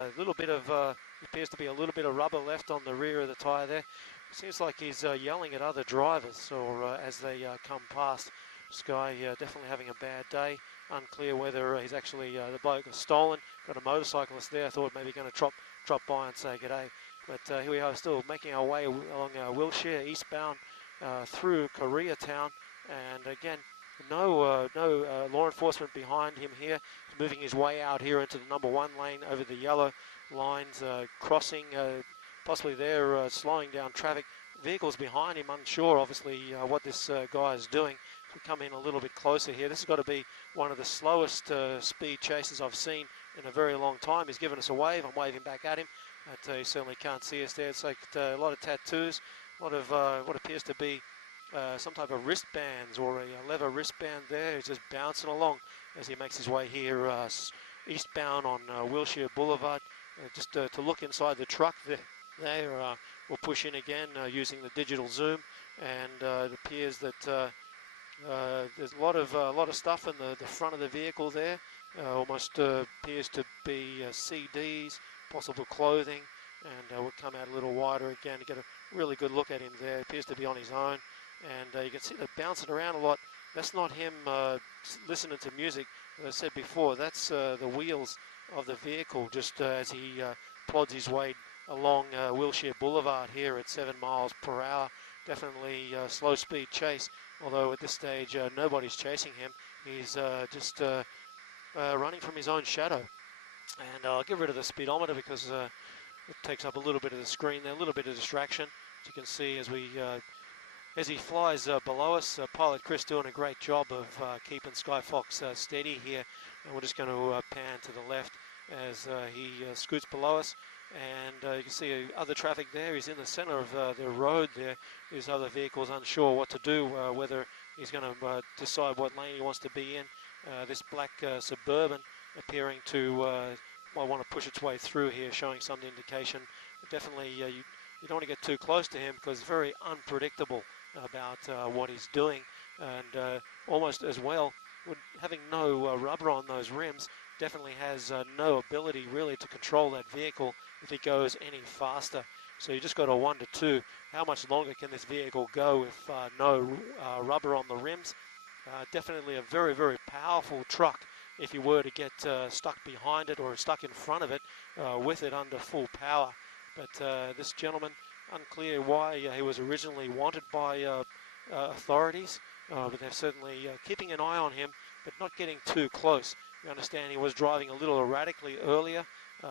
a little bit of, appears to be a little bit of rubber left on the rear of the tyre there. Seems like he's yelling at other drivers or as they come past. This guy definitely having a bad day. Unclear whether he's actually the bloke has stolen. Got a motorcyclist there. I thought maybe going to drop by and say g'day. But here we are, still making our way along Wilshire eastbound through Koreatown, and again, no law enforcement behind him here. He's moving his way out here into the number 1 lane over the yellow lines, crossing, possibly there, slowing down traffic. Vehicles behind him, unsure obviously what this guy is doing. We come in a little bit closer here. This has got to be one of the slowest speed chases I've seen in a very long time. He's given us a wave. I'm waving back at him, but he certainly can't see us there. It's like a lot of tattoos, a lot of what appears to be some type of wristbands or a leather wristband there. He's just bouncing along as he makes his way here eastbound on Wilshire Boulevard. Just to look inside the truck there, we'll push in again using the digital zoom, and it appears that there's a lot of stuff in the front of the vehicle there. Almost appears to be CDs, possible clothing, and we'll come out a little wider again to get a really good look at him there. Appears to be on his own, and you can see that bouncing around a lot. That's not him listening to music. As I said before, that's the wheels of the vehicle just as he plods his way along Wilshire Boulevard here at 7 miles per hour. Definitely slow speed chase, although at this stage nobody's chasing him. He's just running from his own shadow. And I'll get rid of the speedometer because it takes up a little bit of the screen there, a little bit of distraction. As you can see as he flies below us, pilot Chris doing a great job of keeping Skyfox steady here. And we're just going to pan to the left as he scoots below us. And you can see other traffic there. He's in the center of the road there. There's other vehicles unsure what to do, whether he's going to decide what lane he wants to be in. This black Suburban appearing to might want to push its way through here, showing some indication. But definitely you don't want to get too close to him because it's very unpredictable about what he's doing. And almost as well, with having no rubber on those rims, definitely has no ability really to control that vehicle if it goes any faster. So you just got a 1 to 2. How much longer can this vehicle go with no rubber on the rims? Definitely a very, very powerful truck if you were to get stuck behind it or stuck in front of it with it under full power. But this gentleman, unclear why he was originally wanted by authorities, but they're certainly keeping an eye on him, but not getting too close. We understand he was driving a little erratically earlier,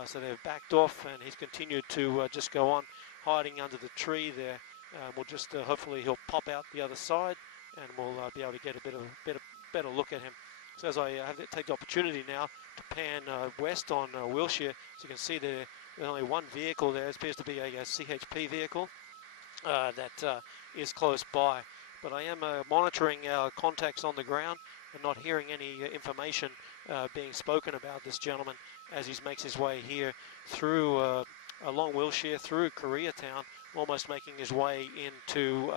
so they've backed off, and he's continued to just go on, hiding under the tree there. We'll just hopefully he'll pop out the other side, and we'll be able to get a better look at him. So as I have to take the opportunity now to pan west on Wilshire, as you can see there's only one vehicle there. It appears to be a CHP vehicle that is close by. But I am monitoring our contacts on the ground and not hearing any information being spoken about this gentleman as he makes his way here through along Wilshire, through Koreatown, almost making his way into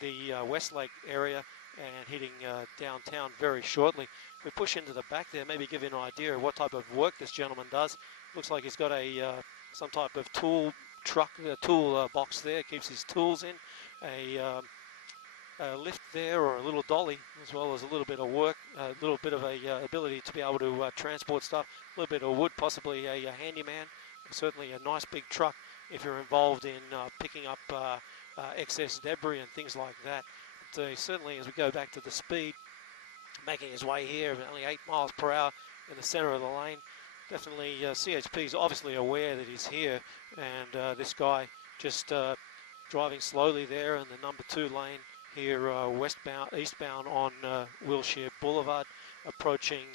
the Westlake area and hitting downtown very shortly. If we push into the back there, maybe give you an idea of what type of work this gentleman does. Looks like he's got a some type of tool truck, tool box there, keeps his tools in, a lift there or a little dolly, as well as a little bit of work, a little bit of a ability to be able to transport stuff, a little bit of wood, possibly a handyman, certainly a nice big truck if you're involved in picking up excess debris and things like that. But certainly as we go back to the speed, making his way here, only 8 miles per hour in the center of the lane. Definitely CHP is obviously aware that he's here, and this guy just driving slowly there in the number 2 lane here eastbound on Wilshire Boulevard, approaching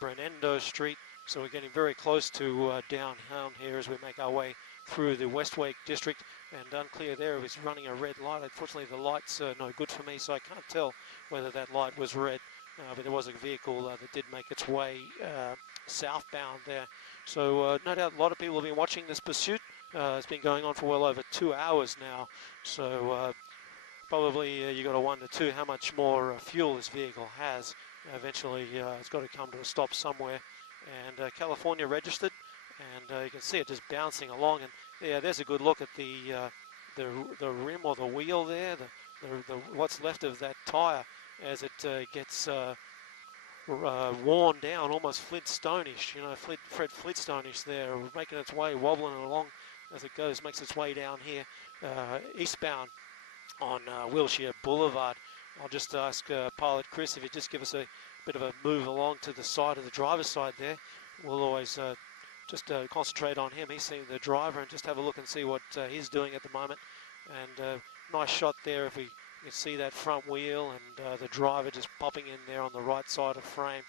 Brenendo Street. So we're getting very close to downtown here as we make our way through the Westlake district, and unclear there if he's running a red light. Unfortunately the light's no good for me, so I can't tell whether that light was red, but there was a vehicle that did make its way southbound there. So no doubt a lot of people have been watching this pursuit. It's been going on for well over 2 hours now, so probably you got a 1 to 2 how much more fuel this vehicle has. Eventually it's got to come to a stop somewhere, and California registered, and you can see it just bouncing along. And yeah, there's a good look at the rim or the wheel there, the what's left of that tire as it gets worn down, almost Flintstone-ish, you know, Fred Flintstone-ish there, making its way, wobbling along as it goes, makes its way down here, eastbound on Wilshire Boulevard. I'll just ask pilot Chris if he'd just give us a bit of a move along to the side of the driver's side there. We'll always just concentrate on him. He's seeing the driver and just have a look and see what he's doing at the moment. And nice shot there if we can see that front wheel and the driver just popping in there on the right side of frame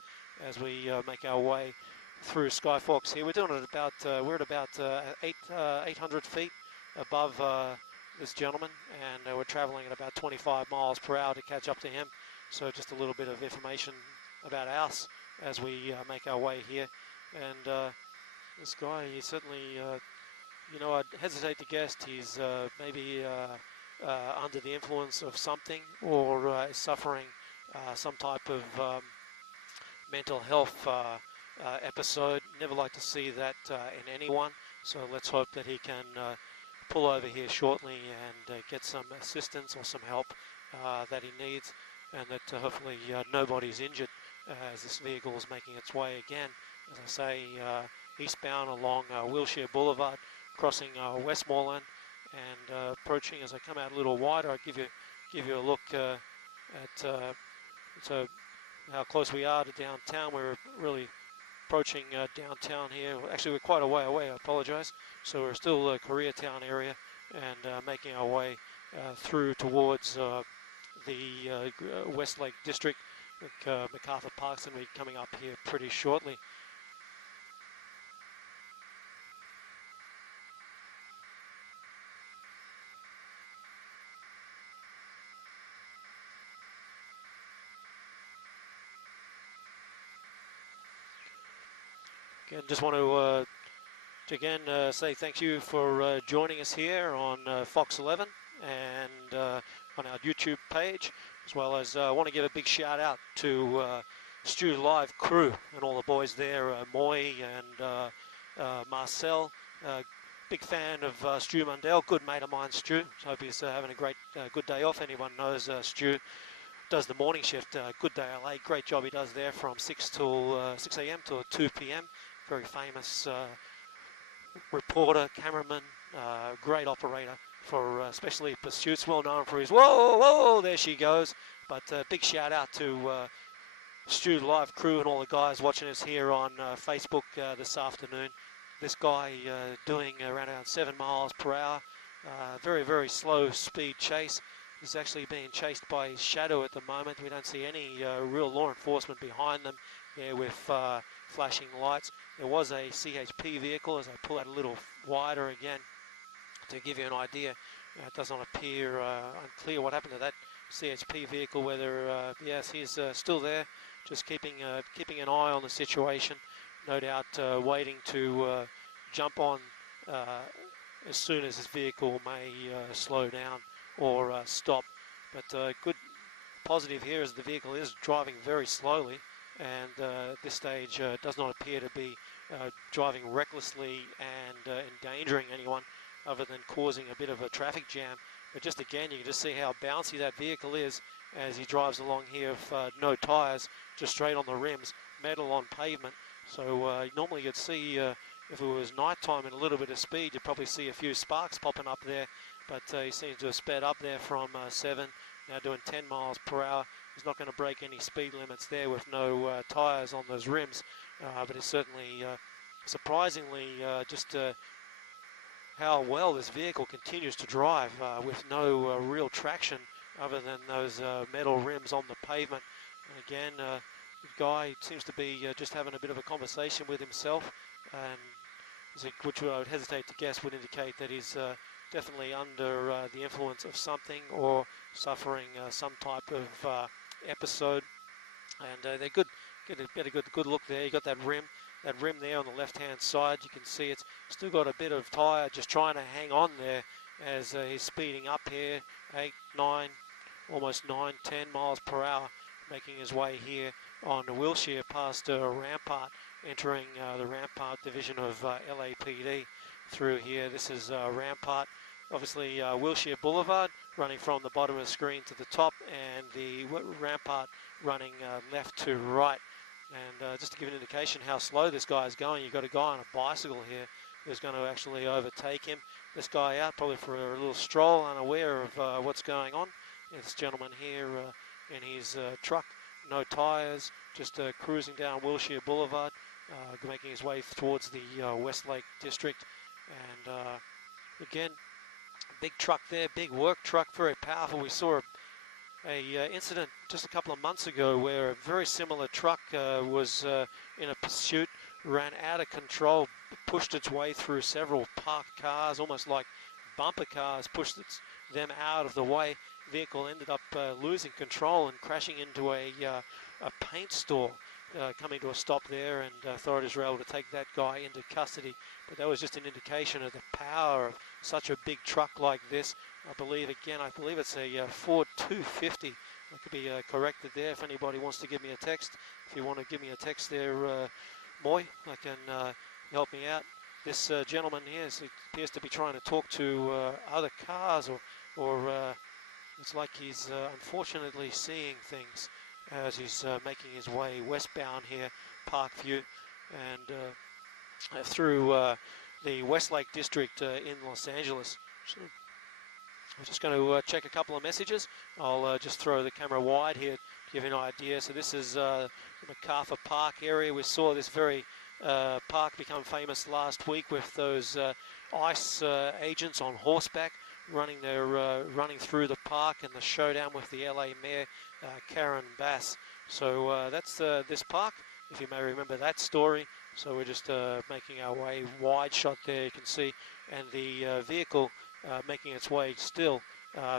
as we make our way through Skyfox here. We're doing it about, we're at about 800 feet above this gentleman, and we're traveling at about 25 miles per hour to catch up to him. So just a little bit of information about us as we make our way here. And this guy, he certainly, you know, I'd hesitate to guess he's maybe under the influence of something, or is suffering some type of mental health episode. Never like to see that in anyone, so let's hope that he can pull over here shortly and get some assistance or some help that he needs, and that hopefully nobody's injured as this vehicle is making its way again, as I say, eastbound along Wilshire Boulevard, crossing Westmoreland, and approaching. As I come out a little wider, I'll give you a look at so how close we are to downtown. We're really approaching downtown here. Actually, we're quite a way away, I apologize. So we're still Koreatown area, and making our way through towards the Westlake district. MacArthur Park's going to be coming up here pretty shortly. Again, just want to say thank you for joining us here on Fox 11 and on our YouTube page, as well as I want to give a big shout out to Stu Live crew and all the boys there, Moy and Marcel. Big fan of Stu Mundell, good mate of mine, Stu. So hope he's having a great, good day off. Anyone knows Stu does the morning shift, good day LA, great job he does there from 6 a.m. till 2 p.m. Very famous reporter, cameraman, great operator for especially pursuits, well known for his whoa, there she goes. But big shout out to Stu Live crew and all the guys watching us here on Facebook this afternoon. This guy doing around 7 miles per hour, very, very slow speed chase. He's actually being chased by his shadow at the moment. We don't see any real law enforcement behind them there with flashing lights. There was a CHP vehicle, as I pull that a little wider again to give you an idea. It does not appear unclear what happened to that CHP vehicle, whether, yes, he's still there, just keeping an eye on the situation, no doubt waiting to jump on as soon as his vehicle may slow down or stop. But good positive here is the vehicle is driving very slowly, and at this stage does not appear to be driving recklessly and endangering anyone other than causing a bit of a traffic jam. But just again, you can just see how bouncy that vehicle is as he drives along here with no tires, just straight on the rims, metal on pavement. So normally you'd see, if it was nighttime and a little bit of speed, you'd probably see a few sparks popping up there. But he seems to have sped up there from 7, now doing 10 miles per hour. He's not going to break any speed limits there with no tires on those rims. But it's certainly, surprisingly, just how well this vehicle continues to drive with no real traction other than those metal rims on the pavement. And again, the guy seems to be just having a bit of a conversation with himself, and which I would hesitate to guess would indicate that he's definitely under the influence of something or suffering some type of episode. And they're good. Get a good look there. You got that rim there on the left-hand side. You can see it's still got a bit of tyre just trying to hang on there as he's speeding up here, 8, 9, almost 9, 10 miles per hour, making his way here on the Wilshire past Rampart entering the Rampart division of LAPD through here. This is Rampart, obviously Wilshire Boulevard running from the bottom of the screen to the top, and the Rampart running left to right. And just to give an indication how slow this guy is going, you've got a guy on a bicycle here who's going to actually overtake him. This guy out probably for a little stroll, unaware of what's going on. And this gentleman here in his truck, no tyres, just cruising down Wilshire Boulevard, making his way towards the Westlake district. And again, big truck there, big work truck, very powerful. We saw a incident just a couple of months ago where a very similar truck was in a pursuit, ran out of control, pushed its way through several parked cars, almost like bumper cars, pushed them out of the way. Vehicle ended up losing control and crashing into a paint store, coming to a stop there, and authorities were able to take that guy into custody. But that was just an indication of the power of such a big truck like this. I believe it's a Ford 250. I could be corrected there if anybody wants to give me a text. If you want to give me a text there, Moy, I can help me out. This gentleman here appears to be trying to talk to other cars, or it's like he's unfortunately seeing things as he's making his way westbound here, Parkview, and through the Westlake district in Los Angeles. So I'm just going to check a couple of messages. I'll just throw the camera wide here to give you an idea. So this is the MacArthur Park area. We saw this very park become famous last week with those ICE agents on horseback running through the park, and the showdown with the LA Mayor Karen Bass. So that's this park, if you may remember that story. So we're just making our way wide shot there, you can see, and the vehicle making its way still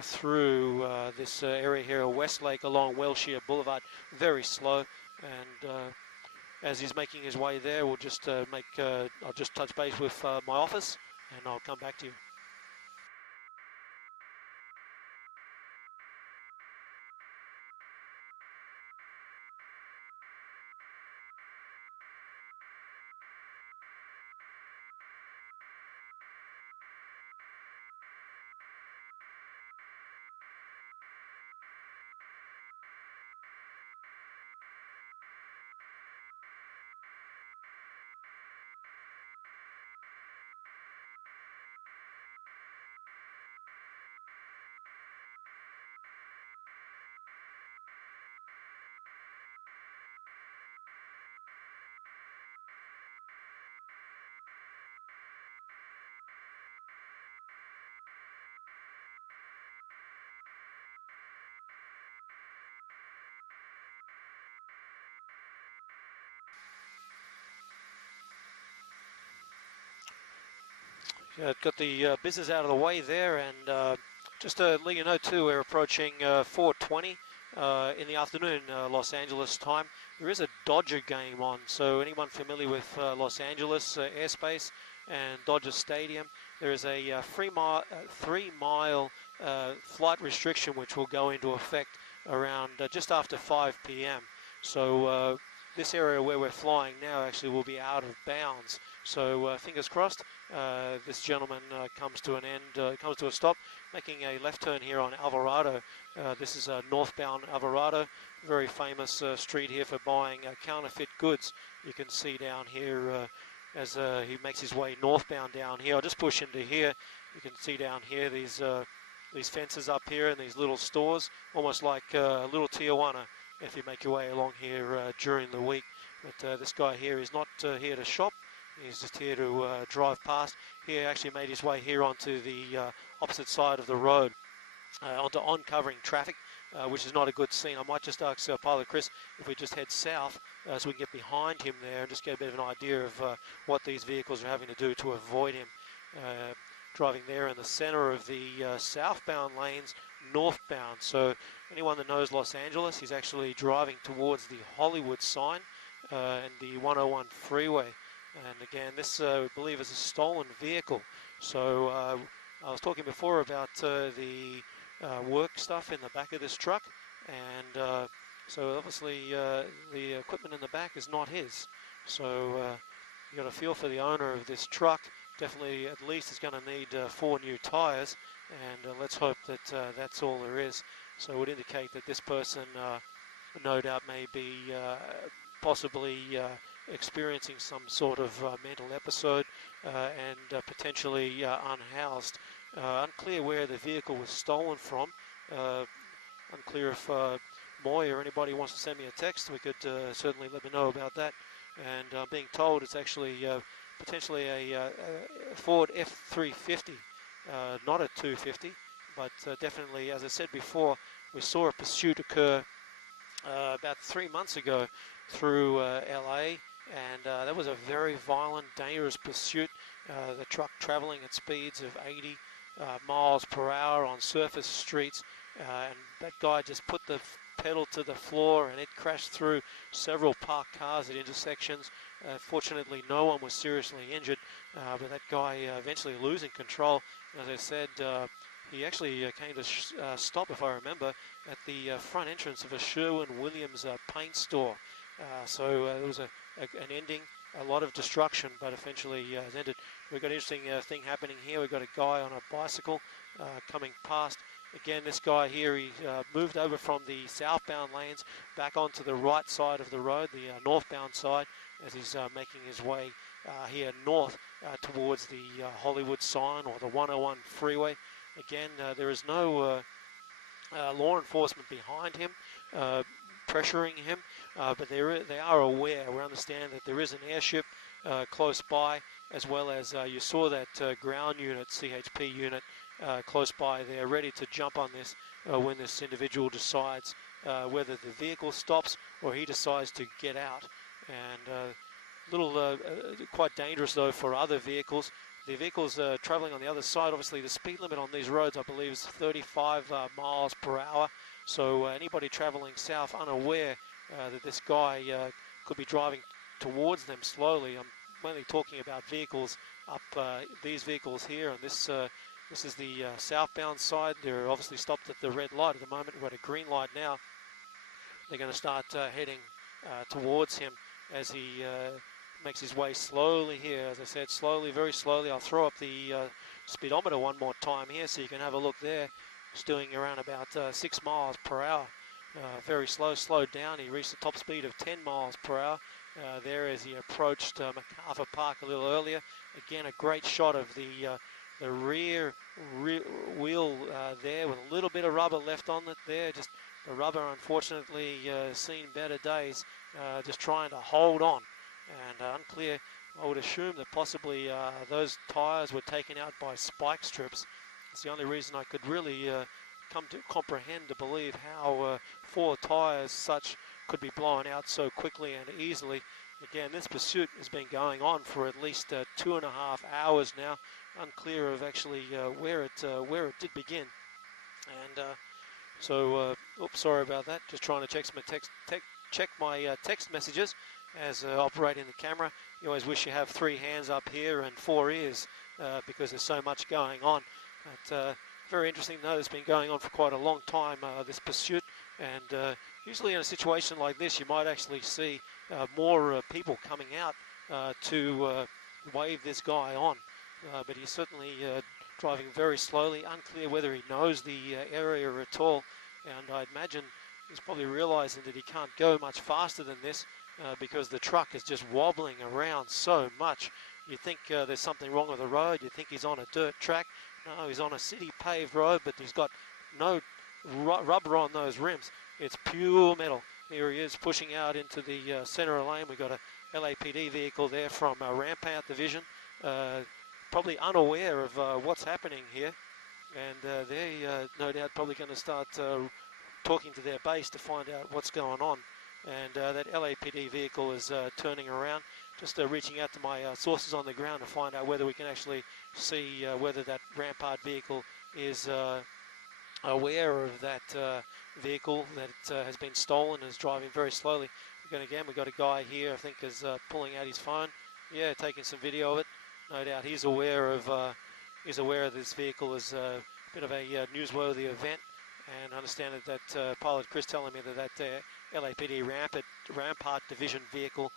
through this area here at Westlake along Wilshire Boulevard, very slow. And as he's making his way there, we'll just I'll just touch base with my office, and I'll come back to you. Got the business out of the way there, and just to let you know too, we're approaching 4:20 in the afternoon, Los Angeles time. There is a Dodger game on, so anyone familiar with Los Angeles airspace and Dodger Stadium, there is a 3-mile flight restriction which will go into effect around just after 5 p.m. So this area where we're flying now actually will be out of bounds. So fingers crossed, this gentleman comes to a stop, making a left turn here on Alvarado. This is northbound Alvarado, very famous street here for buying counterfeit goods. You can see down here as he makes his way northbound down here. I'll just push into here. You can see down here these fences up here and these little stores, almost like little Tijuana if you make your way along here during the week. But this guy here is not here to shop. He's just here to drive past. He actually made his way here onto the opposite side of the road, onto oncovering traffic, which is not a good scene. I might just ask Pilot Chris if we just head south so we can get behind him there and just get a bit of an idea of what these vehicles are having to do to avoid him. Driving there in the center of the southbound lanes, northbound. So anyone that knows Los Angeles, he's actually driving towards the Hollywood sign and the 101 freeway. And again, this I believe is a stolen vehicle. So I was talking before about the work stuff in the back of this truck, and so obviously the equipment in the back is not his. So you got a feel for the owner of this truck. Definitely, at least, is going to need 4 new tyres, and let's hope that that's all there is. So it would indicate that this person, no doubt, may be possibly experiencing some sort of mental episode and potentially unhoused. Unclear where the vehicle was stolen from. Unclear if Moy or anybody wants to send me a text. We could certainly let me know about that. And being told it's actually potentially a Ford F350, not a 250, but definitely, as I said before, we saw a pursuit occur about 3 months ago through LA, and that was a very violent, dangerous pursuit. The truck traveling at speeds of 80 miles per hour on surface streets, and that guy just put the pedal to the floor and it crashed through several parked cars at intersections. Fortunately, no one was seriously injured, but that guy eventually losing control. As I said, he actually came to stop, if I remember, at the front entrance of a Sherwin-Williams paint store. So there was an ending, a lot of destruction, but eventually has ended. We've got an interesting thing happening here. We've got a guy on a bicycle coming past. Again, this guy here, he moved over from the southbound lanes back onto the right side of the road, the northbound side, as he's making his way here north towards the Hollywood sign or the 101 freeway. Again, there is no law enforcement behind him, pressuring him, but they are aware. We understand that there is an airship close by, as well as you saw that ground unit, CHP unit, close by there, ready to jump on this when this individual decides whether the vehicle stops or he decides to get out. And quite dangerous though for other vehicles. The vehicles traveling on the other side, obviously the speed limit on these roads, I believe, is 35 miles per hour. So anybody traveling south unaware that this guy could be driving towards them slowly. I'm mainly talking about vehicles up these vehicles here, and this is the southbound side. They're obviously stopped at the red light at the moment. We're at a green light now. They're going to start heading towards him as he makes his way slowly here. As I said, slowly, very slowly. I'll throw up the speedometer one more time here so you can have a look there. It's doing around about 6 miles per hour. Very slow, slowed down. He reached the top speed of 10 miles per hour there as he approached MacArthur Park a little earlier. Again, a great shot of the rear wheel there with a little bit of rubber left on it there. Just the rubber, unfortunately, seen better days, just trying to hold on. And unclear, I would assume that possibly those tyres were taken out by spike strips. It's the only reason I could really come to comprehend to believe how 4 tyres such could be blown out so quickly and easily. Again, this pursuit has been going on for at least 2.5 hours now. Unclear of actually where it did begin. And oops, sorry about that. Just trying to check my text messages as operating the camera. You always wish you have 3 hands up here and 4 ears because there's so much going on. But very interesting though, it's been going on for quite a long time, this pursuit, and usually in a situation like this you might actually see more people coming out to wave this guy on, but he's certainly driving very slowly. Unclear whether he knows the area at all, and I'd imagine he's probably realizing that he can't go much faster than this because the truck is just wobbling around so much. You think there's something wrong with the road, you think he's on a dirt track. No, he's on a city paved road, but he's got no rubber on those rims. It's pure metal. Here he is pushing out into the center of the lane. We've got a LAPD vehicle there from Rampart Division, probably unaware of what's happening here. And they're no doubt probably going to start talking to their base to find out what's going on. And that LAPD vehicle is turning around, just reaching out to my sources on the ground to find out whether we can actually see whether that Rampart vehicle is aware of that vehicle that has been stolen and is driving very slowly. We've got a guy here, I think, is pulling out his phone. Yeah, taking some video of it. No doubt he's aware of this vehicle as a bit of a newsworthy event. And I understand that Pilot Chris telling me that LAPD Rampart Division vehicle,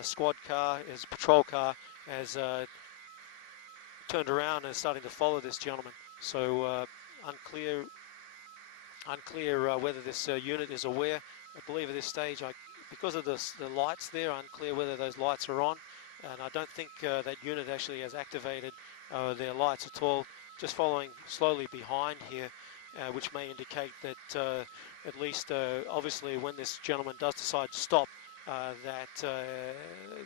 squad car, is patrol car, has turned around and is starting to follow this gentleman. So unclear whether this unit is aware. I believe at this stage, because of the lights there, unclear whether those lights are on. And I don't think that unit actually has activated their lights at all. Just following slowly behind here, which may indicate that at least, obviously, when this gentleman does decide to stop, that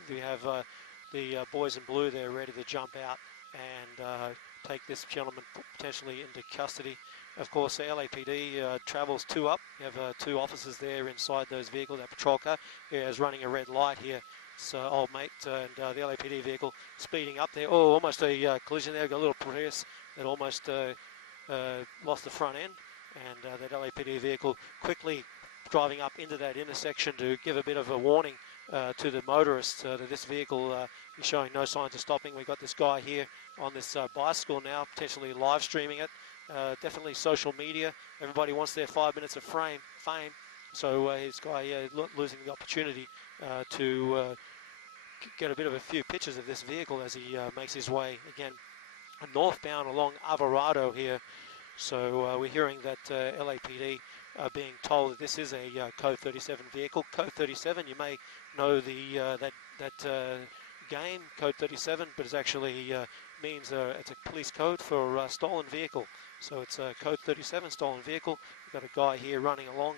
we have the boys in blue there ready to jump out and take this gentleman potentially into custody. Of course, the LAPD travels two up. You have two officers there inside those vehicles. That patrol car here is running a red light here. It's old mate and the LAPD vehicle speeding up there. Oh, almost a collision there. Got a little Prius that almost lost the front end. And that LAPD vehicle quickly driving up into that intersection to give a bit of a warning to the motorists that this vehicle is showing no signs of stopping. We've got this guy here on this bicycle now, potentially live streaming it. Definitely social media. Everybody wants their 5 minutes of fame. So this guy losing the opportunity to get a few pictures of this vehicle as he makes his way again northbound along Alvarado here. So we're hearing that LAPD are being told that this is a Code 37 vehicle. Code 37, you may know the that game, Code 37, but it actually means it's a police code for stolen vehicle. So it's Code 37, stolen vehicle. We've got a guy here running along,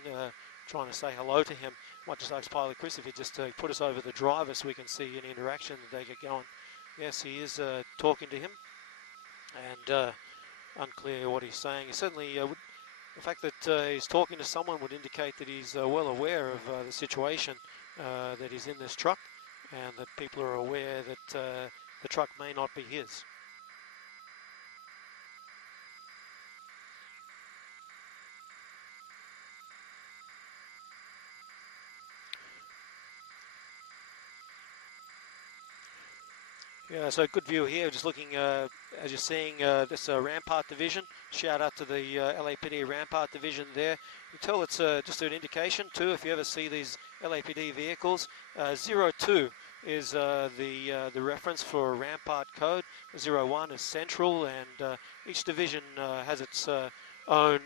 trying to say hello to him. Might just ask Pilot Chris if he just put us over the driver so we can see any interaction that they get going. Yes, he is talking to him, and unclear what he's saying. He certainly the fact that he's talking to someone would indicate that he's well aware of the situation that he's in this truck, and that people are aware that the truck may not be his. Yeah, so good view here. Just looking, as you're seeing, this Rampart Division. Shout out to the LAPD Rampart Division there. You can tell it's just an indication too. If you ever see these LAPD vehicles, 02 is the reference for Rampart code. 01 is central, and each division has its own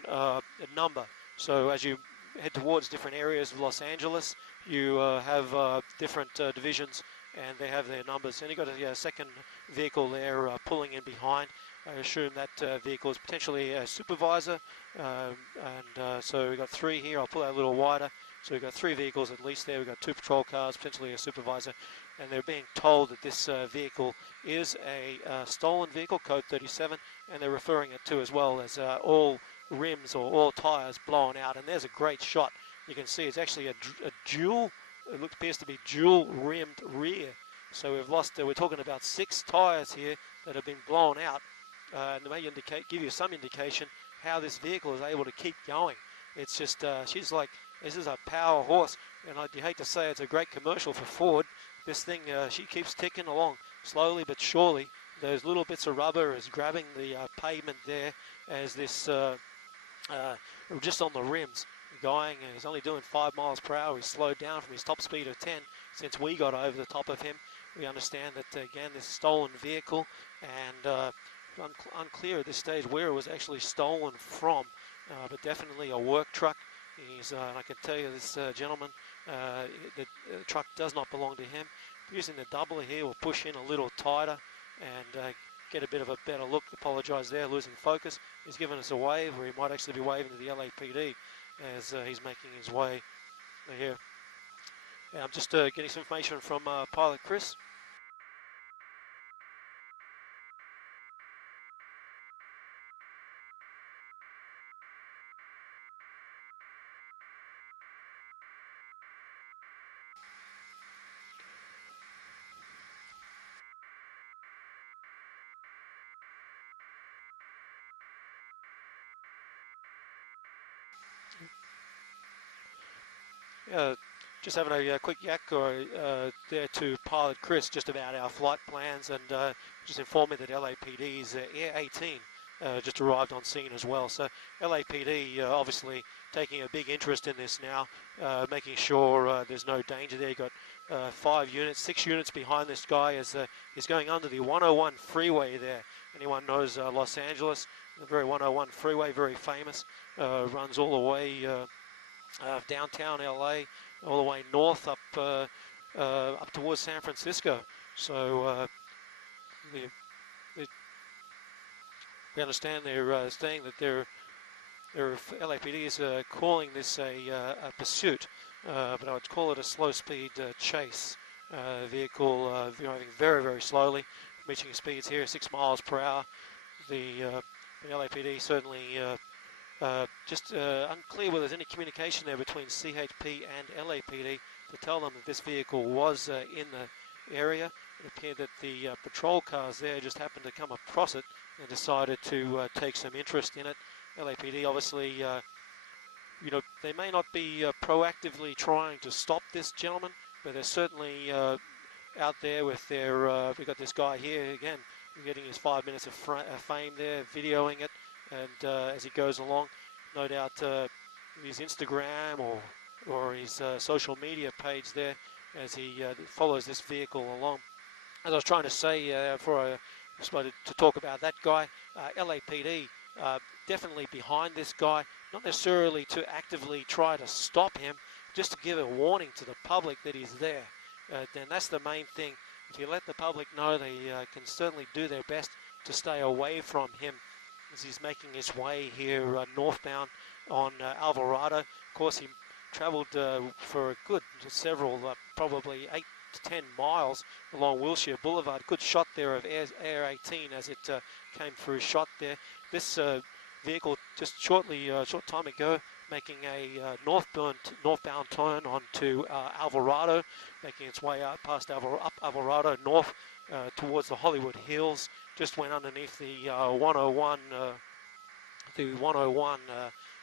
number. So as you head towards different areas of Los Angeles, you have different divisions, and they have their numbers. And you've got a second vehicle there pulling in behind. I assume that vehicle is potentially a supervisor. So we've got three here. I'll pull that a little wider. So we've got three vehicles at least there. We've got two patrol cars, potentially a supervisor. And they're being told that this vehicle is a stolen vehicle, Code 37. And they're referring it to as well as all rims or all tires blown out. And there's a great shot. You can see it's actually a dual. It appears to be dual rimmed rear. So we've lost, we're talking about 6 tires here that have been blown out. And they may give you some indication how this vehicle is able to keep going. It's just, she's like, this is a power horse. And I'd hate to say it's a great commercial for Ford. This thing, she keeps ticking along slowly but surely. Those little bits of rubber is grabbing the pavement there as this, just on the rims. Going, and he's only doing 5 miles per hour. He's slowed down from his top speed of 10 since we got over the top of him. We understand that again, this stolen vehicle, and unclear at this stage where it was actually stolen from, but definitely a work truck. He's, and I can tell you this gentleman, the truck does not belong to him. Using the doubler here, we'll push in a little tighter and get a bit of a better look. Apologise there, losing focus. He's giving us a wave, where he might actually be waving to the LAPD as he's making his way here. Yeah, I'm just getting some information from Pilot Chris. Just having a quick yak there to Pilot Chris just about our flight plans, and just inform me that LAPD's Air 18 just arrived on scene as well. So LAPD obviously taking a big interest in this now, making sure there's no danger there. You've got 5 units, 6 units behind this guy as he's going under the 101 freeway there. Anyone knows Los Angeles, the very 101 freeway, very famous, runs all the way downtown LA, all the way north up towards San Francisco. So we understand they're saying that their LAPD is calling this a pursuit, but I would call it a slow-speed chase. Vehicle driving very, very slowly, reaching speeds here 6 miles per hour. The LAPD certainly just unclear whether there's any communication there between CHP and LAPD to tell them that this vehicle was in the area. It appeared that the patrol cars there just happened to come across it and decided to take some interest in it. LAPD obviously, you know, they may not be proactively trying to stop this gentleman, but they're certainly out there with their, we've got this guy here again, getting his 5 minutes of fame there, videoing it, and as he goes along, no doubt his Instagram or his social media page there as he follows this vehicle along. As I was trying to say before I started to talk about that guy, LAPD definitely behind this guy, not necessarily to actively try to stop him, just to give a warning to the public that he's there. Then that's the main thing. If you let the public know, they can certainly do their best to stay away from him as he's making his way here northbound on Alvarado. Of course, he traveled for a good several, probably 8 to 10 miles along Wilshire Boulevard. Good shot there of Air 18 as it came through shot there. This vehicle just short time ago making a northbound turn onto Alvarado, making its way up past up Alvarado north towards the Hollywood Hills. Just went underneath the 101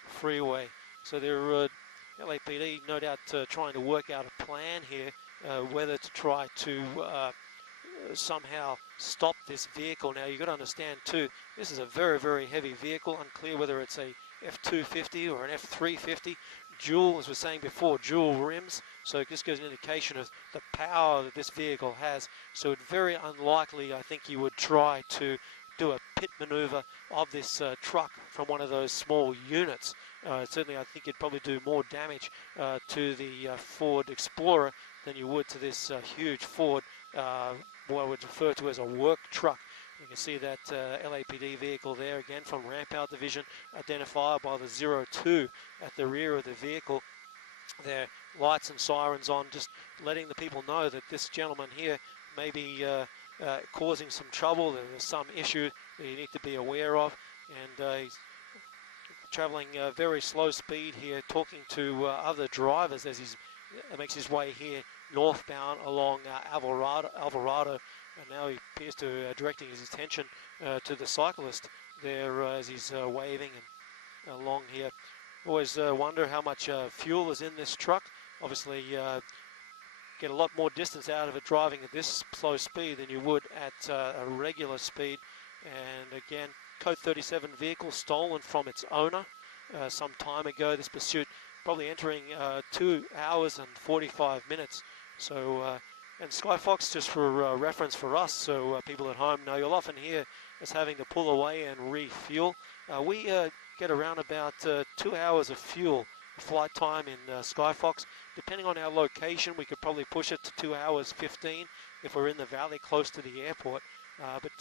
freeway. So they're LAPD no doubt trying to work out a plan here, whether to try to somehow stop this vehicle. Now you've got to understand too, this is a very, very heavy vehicle, unclear whether it's a F250 or an F350, dual, as we were saying before, dual rims, so it just gives an indication of the power that this vehicle has. So it's very unlikely, I think, you would try to do a pit maneuver of this truck from one of those small units. Certainly I think you'd probably do more damage to the Ford Explorer than you would to this huge Ford, what I would refer to as a work truck. You can see that LAPD vehicle there again from Rampout Division, identified by the 02 at the rear of the vehicle. Their lights and sirens on, just letting the people know that this gentleman here may be causing some trouble. There's some issue that you need to be aware of, and he's traveling very slow speed here, talking to other drivers as he makes his way here northbound along Alvarado. And now he appears to directing his attention to the cyclist there as he's waving and along here. Always wonder how much fuel is in this truck. Obviously get a lot more distance out of it driving at this slow speed than you would at a regular speed. And again, Code 37 vehicle stolen from its owner some time ago. This pursuit probably entering 2 hours and 45 minutes. So and Skyfox, just for reference for us, so people at home know, you'll often hear us having to pull away and refuel. We get around about 2 hours of fuel flight time in Skyfox. Depending on our location, we could probably push it to 2 hours 15 if we're in the valley close to the airport. But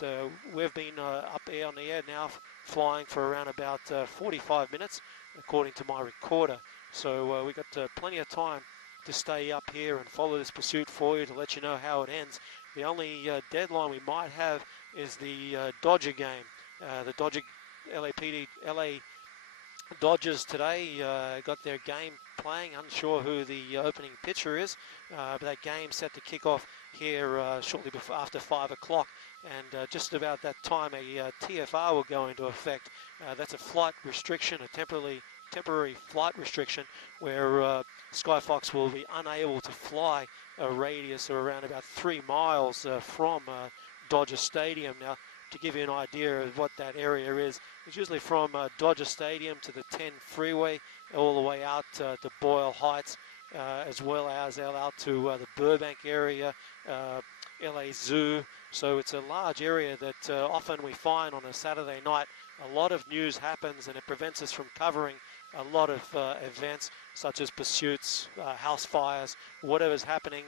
we've been up there on the air now flying for around about 45 minutes, according to my recorder. So we've got plenty of time to stay up here and follow this pursuit for you to let you know how it ends. The only deadline we might have is the Dodger game. The Dodger LA Dodgers today got their game playing. Unsure who the opening pitcher is, but that game set to kick off here shortly before, after 5 o'clock. And just about that time, a TFR will go into effect. That's a flight restriction, a temporary flight restriction, where Skyfox will be unable to fly a radius of around about 3 miles from Dodger Stadium. Now, to give you an idea of what that area is, it's usually from Dodger Stadium to the 10 freeway, all the way out to Boyle Heights, as well as out to the Burbank area, LA Zoo. So it's a large area that often we find on a Saturday night. A lot of news happens, and it prevents us from covering a lot of events such as pursuits, house fires, whatever's happening,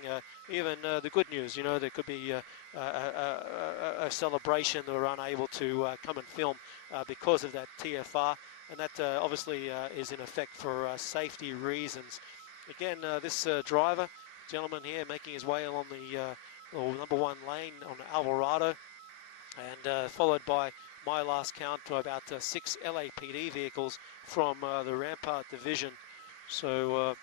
even the good news. You know, there could be a celebration that we're unable to come and film because of that TFR, and that obviously is in effect for safety reasons. Again, this driver, gentleman here, making his way along the number 1 lane on Alvarado, and followed by my last count to about 6 LAPD vehicles from the Rampart Division. So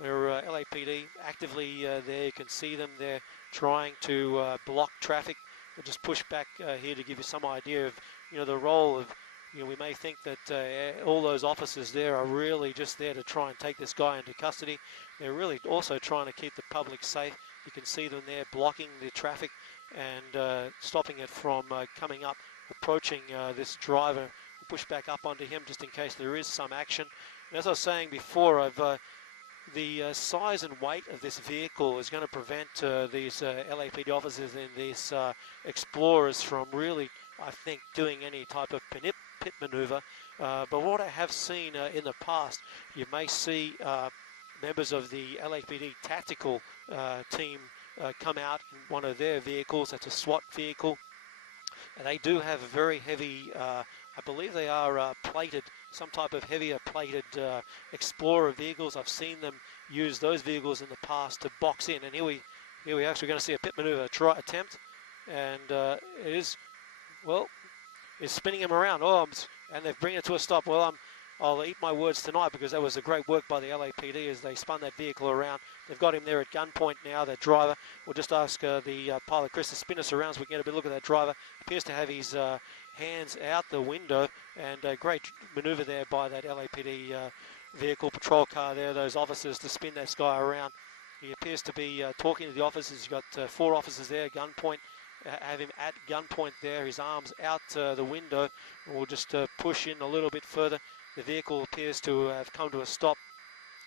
we're LAPD actively there. You can see them. They're trying to block traffic. We'll just push back here to give you some idea of, you know, the role of, you know, we may think that all those officers there are really just there to try and take this guy into custody. They're really also trying to keep the public safe. You can see them there blocking the traffic and stopping it from coming up, approaching this driver. We'll push back up onto him just in case there is some action. And as I was saying before, the size and weight of this vehicle is going to prevent these LAPD officers in these Explorers from really, I think, doing any type of pit maneuver. But what I have seen in the past, you may see members of the LAPD tactical team come out in one of their vehicles. That's a SWAT vehicle, and they do have a very heavy, I believe they are plated, some type of heavier plated Explorer vehicles. I've seen them use those vehicles in the past to box in, and here we actually going to see a pit maneuver attempt, and it is, well, it's spinning him around. Oh, and they've bring it to a stop. Well, I'll eat my words tonight, because that was a great work by the LAPD as they spun that vehicle around. They've got him there at gunpoint now, that driver. We'll just ask the pilot Chris to spin us around so we can get a bit look at that driver. Appears to have his hands out the window, and a great maneuver there by that LAPD vehicle patrol car there, those officers, to spin this guy around. He appears to be talking to the officers. You've got 4 officers there, gunpoint. Have him at gunpoint there, his arms out the window. We'll just push in a little bit further. The vehicle appears to have come to a stop.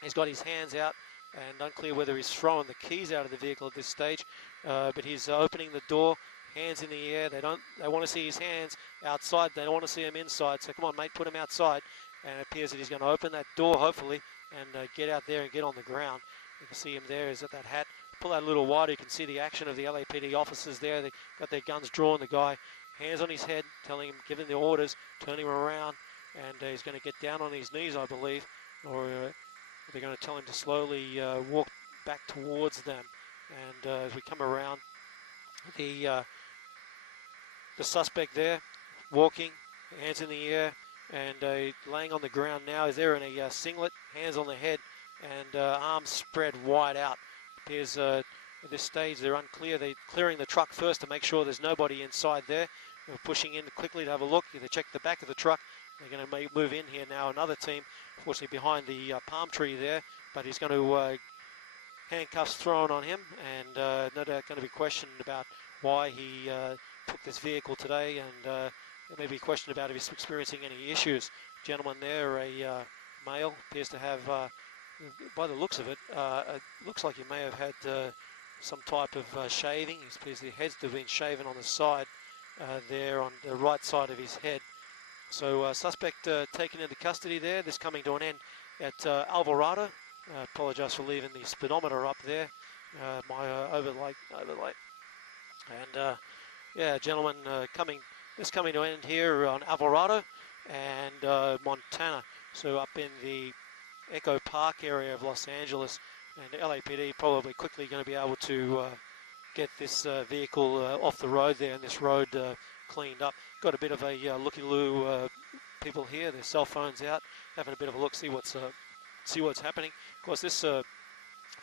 He's got his hands out, and unclear whether he's throwing the keys out of the vehicle at this stage, but he's opening the door, hands in the air. They want to see his hands outside. They don't want to see him inside. So come on, mate, put him outside. And it appears that he's going to open that door, hopefully, and get out there and get on the ground. You can see him there. He's at that hat. Pull that a little wider. You can see the action of the LAPD officers there. They got their guns drawn. The guy, hands on his head, telling him, giving the orders, turning him around. And he's going to get down on his knees, I believe, or they're going to tell him to slowly walk back towards them. And as we come around, the suspect there, walking, hands in the air, and laying on the ground now. Is there in a singlet, hands on the head, and arms spread wide out. Appears at this stage they're unclear. They're clearing the truck first to make sure there's nobody inside there. We're pushing in quickly to have a look. They check the back of the truck. They're going to move in here now. Another team, fortunately, behind the palm tree there, but he's going to handcuffs thrown on him, and no doubt going to be questioned about why he took this vehicle today, and there may be questioned about if he's experiencing any issues. Gentleman there, a male, appears to have, by the looks of it, looks like he may have had some type of shaving. He appears the head's to have been shaven on the side there on the right side of his head. So suspect taken into custody there. This coming to an end at Alvarado. Apologise for leaving the speedometer up there. My overlight. And yeah, gentlemen, coming to an end here on Alvarado and Montana. So up in the Echo Park area of Los Angeles, and LAPD probably quickly going to be able to get this vehicle off the road there, and this road cleaned up. Got a bit of a looky-loo people here, their cell phones out, having a bit of a look, see what's happening. Of course, this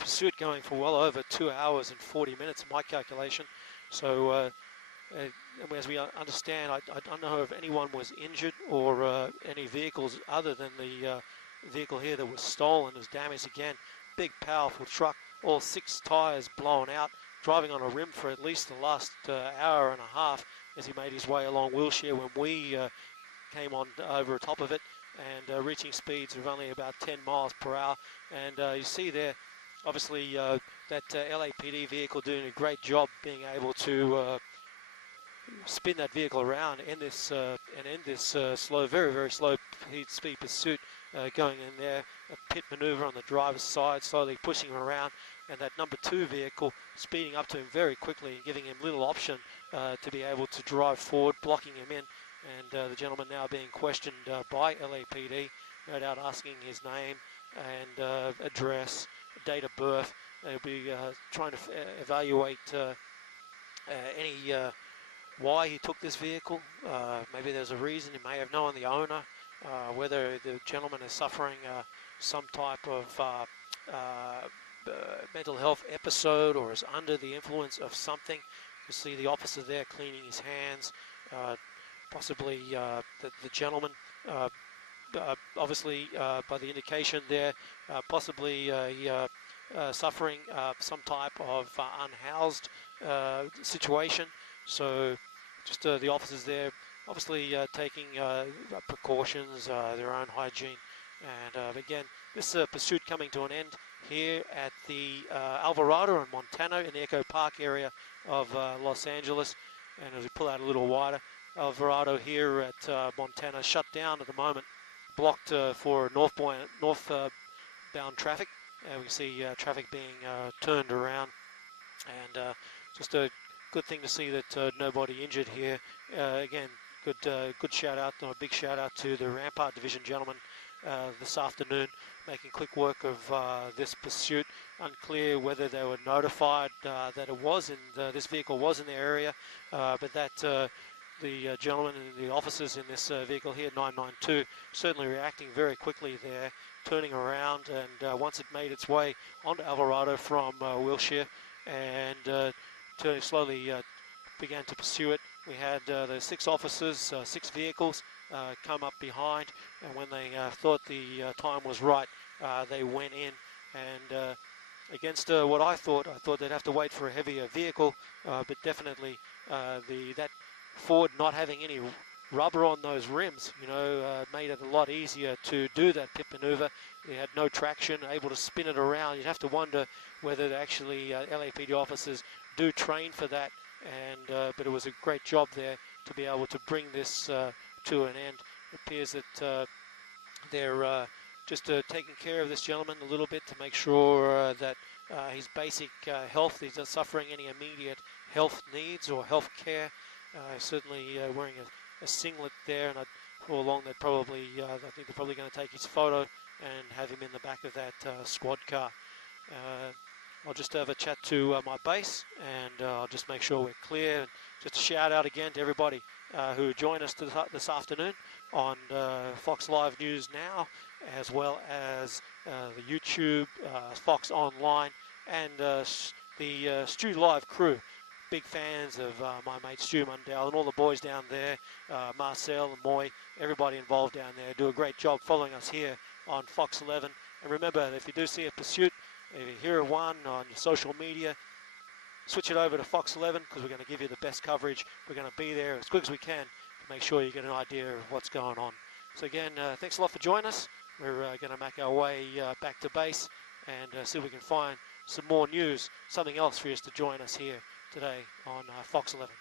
pursuit going for well over 2 hours and 40 minutes, my calculation. So as we understand, I don't know if anyone was injured or any vehicles other than the vehicle here that was stolen was damaged again. Big, powerful truck, all 6 tires blown out. driving on a rim for at least the last hour and a half as he made his way along Wilshire when we came on over top of it, and reaching speeds of only about 10 miles per hour. And you see there, obviously, that LAPD vehicle doing a great job being able to spin that vehicle around in this and end this slow, very, very slow speed pursuit going in there. A pit maneuver on the driver's side, slowly pushing him around, and that number 2 vehicle speeding up to him very quickly and giving him little option to be able to drive forward, blocking him in. And the gentleman now being questioned by LAPD, no doubt asking his name and address, date of birth. They'll be trying to evaluate any why he took this vehicle. Maybe there's a reason. He may have known the owner, whether the gentleman is suffering some type of mental health episode or is under the influence of something. You see the officer there cleaning his hands. Possibly the gentleman, obviously by the indication there, possibly suffering some type of unhoused situation. So just the officers there obviously taking precautions, their own hygiene. And again, this pursuit coming to an end here at the Alvarado in Montana in the Echo Park area of Los Angeles. And as we pull out a little wider, Alvarado here at Montana shut down at the moment, blocked for northbound traffic. We see traffic being turned around, and just a good thing to see that nobody injured here. Again, good shout out, a big shout out to the Rampart Division gentlemen this afternoon, making quick work of this pursuit. Unclear whether they were notified that it was in this vehicle was in the area, but that the gentlemen and the officers in this vehicle here, 992, certainly reacting very quickly there, turning around, and once it made its way onto Alvarado from Wilshire, and turning slowly began to pursue it. We had the 6 officers, 6 vehicles come up behind, and when they thought the time was right, they went in, and against what I thought they'd have to wait for a heavier vehicle, but definitely that Ford not having any rubber on those rims, made it a lot easier to do that pit maneuver. They had no traction, able to spin it around. You'd have to wonder whether actually LAPD officers do train for that, and but it was a great job there to be able to bring this to an end. It appears that they're just taking care of this gentleman a little bit to make sure that his basic health, he's not suffering any immediate health needs or health care. Certainly wearing a singlet there, and for long they'd probably, I think they're probably going to take his photo and have him in the back of that squad car. I'll just have a chat to my base, and I'll just make sure we're clear. And just a shout out again to everybody who joined us this afternoon on Fox Live News Now, as well as the YouTube, Fox Online, and the Stu Live crew. Big fans of my mate Stu Mundell and all the boys down there, Marcel and Moy, everybody involved down there do a great job following us here on Fox 11. And remember, if you do see a pursuit, if you hear one on your social media, switch it over to Fox 11, because we're going to give you the best coverage. We're going to be there as quick as we can to make sure you get an idea of what's going on. So again, thanks a lot for joining us. We're going to make our way back to base and see if we can find some more news, something else for you to join us here today on Fox 11.